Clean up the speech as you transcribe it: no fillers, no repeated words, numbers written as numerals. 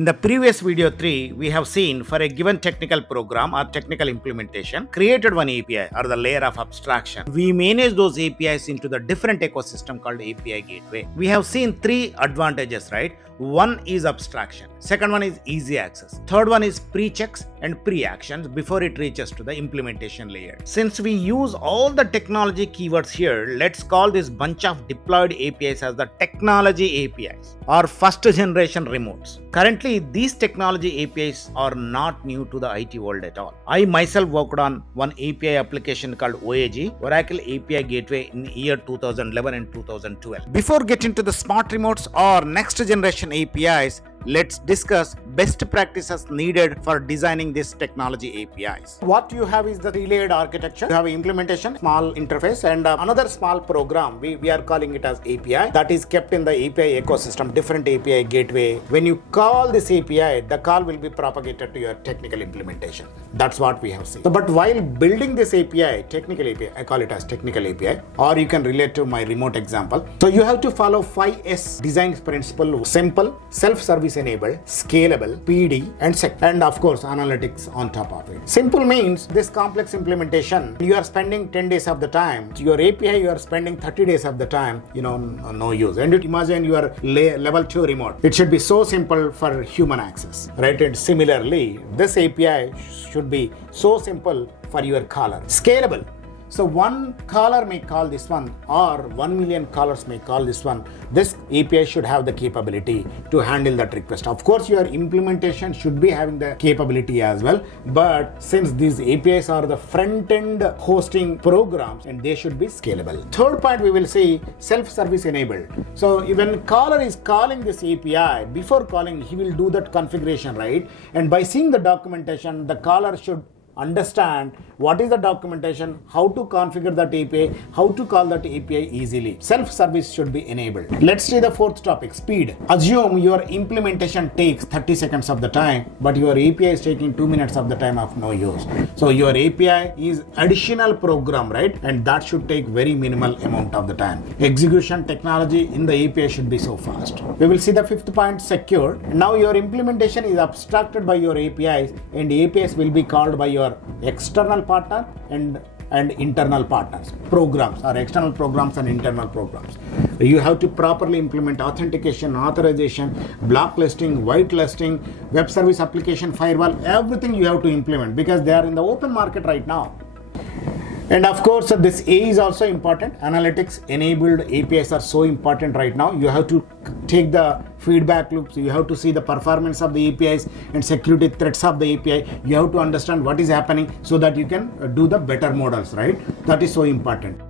In the previous video 3, we have seen for a given technical program or technical implementation, created one API or the layer of abstraction. We manage those APIs into the different ecosystem called API gateway. We have seen 3 advantages, right? One is abstraction. Second one is easy access. Third one is pre-checks and pre-actions before it reaches to the implementation layer. Since we use all the technology keywords here, let's call this bunch of deployed APIs as the technology APIs or first generation remotes. Currently, these technology APIs are not new to the IT world at all. I myself worked on one API application called OAG, Oracle API Gateway, in year 2011 and 2012. Before getting to the smart remotes or next generation APIs, let's discuss best practices needed for designing these technology APIs. What you have is the three-layered architecture. You have implementation, small interface, and another small program. We are calling it as API that is kept in the API ecosystem, different API gateway. When you call this API, the call will be propagated to your technical implementation. That's what we have seen. So, but while building this API, technical API, I call it as technical API, or you can relate to my remote example. So you have to follow 5S design principle: simple, self-service enabled, scalable, PD, and sec, and of course analytics on top of it. Simple means this complex implementation, you are spending 10 days of the time. Your API, you are spending 30 days of the time, no use. And imagine your level 2 remote. It should be so simple for human access, right? And similarly, this API should be so simple for your caller. Scalable. So one caller may call this one, or 1 million callers may call this one. This API should have the capability to handle that request. Of course, your implementation should be having the capability as well. But since these APIs are the front-end hosting programs, and they should be scalable. Third point, we will see self-service enabled. So when caller is calling this API, before calling, he will do that configuration, right? And by seeing the documentation, the caller should understand what is the documentation, how to configure that API, how to call that API easily. Self-service should be enabled. Let's see the fourth topic, speed. Assume your implementation takes 30 seconds of the time, but your API is taking 2 minutes of the time of no use. So your API is additional program, right? And that should take very minimal amount of the time. Execution technology in the API should be so fast. We will see the fifth point, secure. Now your implementation is abstracted by your APIs, and APIs will be called by your external partner and internal partners, programs, or external programs and internal programs. You have to properly implement authentication, authorization, blacklisting, whitelisting, web service application firewall, everything you have to implement because they are in the open market right now. And of course, this A is also important. Analytics enabled APIs are so important right now. You have to take the feedback loops. You have to see the performance of the APIs and security threats of the API. You have to understand what is happening so that you can do the better models, right? That is so important.